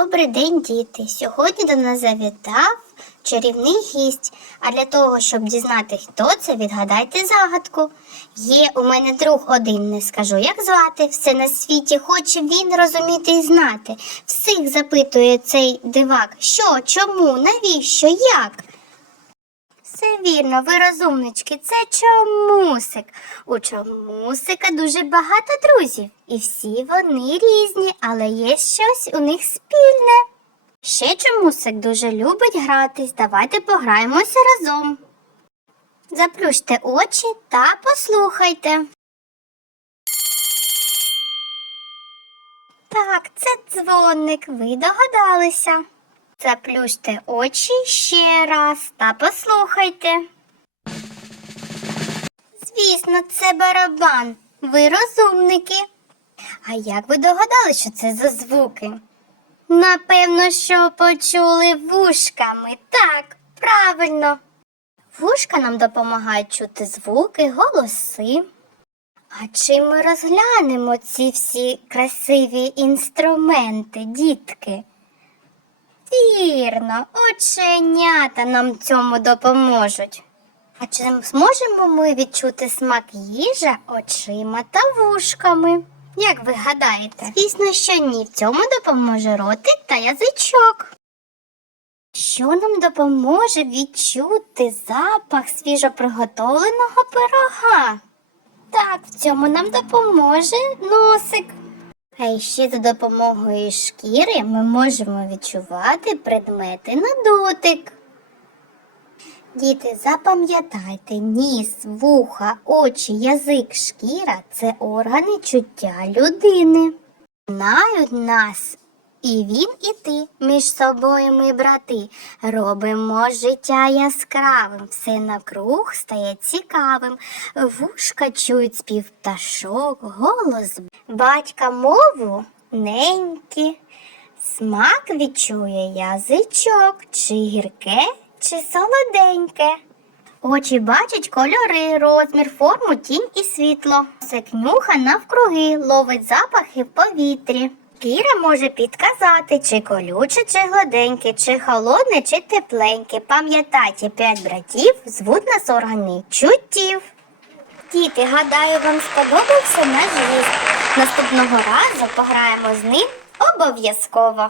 Добрий день, діти! Сьогодні до нас завітав чарівний гість. А для того, щоб дізнати, хто це, відгадайте загадку. Є у мене друг один, не скажу, як звати. Все на світі хоче він розуміти і знати. Всіх запитує цей дивак, що, чому, навіщо, як. Все вірно, ви розумнички, це чомусик. У чомусика дуже багато друзів, і всі вони різні, але є щось у них спільне. Ще чомусик дуже любить гратись. Давайте пограємося разом. Заплющте очі та послухайте. Так, це дзвоник, ви догадалися. Заплющте очі ще раз та послухайте. Звісно, це барабан. Ви розумники. А як ви догадали, що це за звуки? Напевно, що почули вушками. Так, правильно. Вушка нам допомагають чути звуки, голоси. А чи ми розглянемо ці всі красиві інструменти, дітки? Вірно, оченята нам цьому допоможуть. А чи зможемо ми відчути смак їжа очима та вушками? Як ви гадаєте? Звісно, що ні. В цьому допоможе ротик та язичок. Що нам допоможе відчути запах свіжоприготовленого пирога? Так, в цьому нам допоможе носик. А ще за допомогою шкіри ми можемо відчувати предмети на дотик. Діти, запам'ятайте, ніс, вуха, очі, язик, шкіра це органи чуття людини. Знають нас і він, і ти між собою ми брати. Робимо життя яскравим, все навкруг стає цікавим. Вушка чують спів пташок, голос батька мову неньки. Смак відчує язичок, чи гірке, чи солоденьке. Очі бачать кольори, розмір, форму, тінь і світло. Секнюха навкруги ловить запахи в повітрі. Кіра може підказати, чи колюче, чи гладеньке, чи холодне, чи тепленьке. Пам'ятайте, п'ять братів звуть нас органи чуттів. Діти, гадаю, вам сподобався наш гість. Наступного разу пограємо з ним обов'язково.